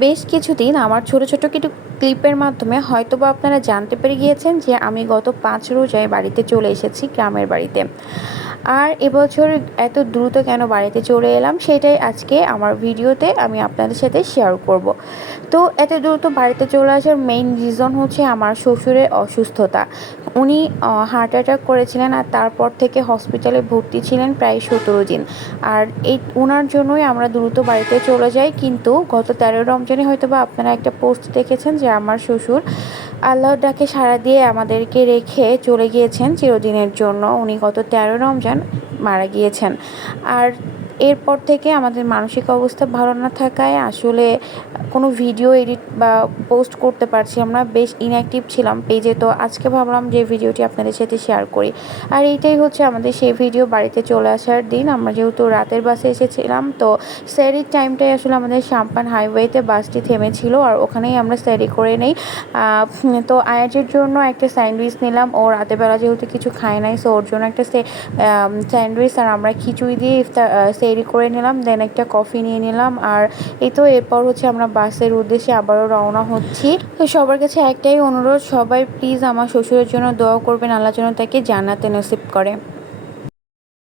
বেশ কিছুদিন আমার ছোট ছোট কিছু ক্লিপের মাধ্যমে হয়তোবা আপনারা জানতে পেরে গিয়েছেন যে আমি গত পাঁচ রোজায় বাড়িতে চলে এসেছি গ্রামের বাড়িতে। আর এবছর এত দ্রুত কেন বাড়িতে চলে এলাম সেটাই আজকে আমার ভিডিওতে আমি আপনাদের সাথে শেয়ার করব। তো এত দ্রুত বাড়িতে চলে আসার মেইন রিজন হচ্ছে আমার শ্বশুরের অসুস্থতা। উনি হার্ট অ্যাটাক করেছিলেন আর তারপর থেকে হসপিটালে ভর্তি ছিলেন প্রায় সতেরো দিন। আর এই ওনার জন্যই আমরা দ্রুত বাড়িতে চলে যাই। কিন্তু গত তেরো রমজানে হয়তো বা আপনারা একটা পোস্ট দেখেছেন যে আমার শ্বশুর আল্লাহর ডাকে সাড়া দিয়ে আমাদেরকে রেখে চলে গিয়েছেন চিরদিনের জন্য। উনি গত তেরো রমজান মারা গিয়েছেন। আর এরপর থেকে আমাদের মানসিক অবস্থা ভালো না থাকায় আসলে কোনো ভিডিও এডিট বা পোস্ট করতে পারছি আমরা। বেশ ইনঅ্যাক্টিভ ছিলাম পেজে, তো আজকে ভাবলাম যে ভিডিওটি আপনাদের সাথে শেয়ার করি। আর এইটাই হচ্ছে আমাদের সেই ভিডিও বাড়িতে চলে আসার দিন। আমরা যেহেতু রাতের বাসে এসেছিলাম, তো স্যারির টাইমটাই আসলে আমাদের সাম্পান হাইওয়েতে বাসটি থেমেছিল আর ওখানেই আমরা স্যারি করে নেই। তো আয়াজের জন্য একটা স্যান্ডউইচ নিলাম। ও রাতের বেলা যেহেতু কিছু খায় নাই সো ওর জন্য একটা স্যান্ডউইচ আর আমরা খিচুড়ি দিয়ে ইফতার সেরি করে নিলাম দেন একটা কফি নিয়ে নিলাম। আর এই তো এরপর হচ্ছে আমরা বাসের উদ্দেশ্যে আবারও রওনা হচ্ছি। তো সবার কাছে একটাই অনুরোধ, সবাই প্লিজ আমার শ্বশুরের জন্য দোয়া করবেন, আল্লাহ যেন তাকে জানাতে নসিব করে।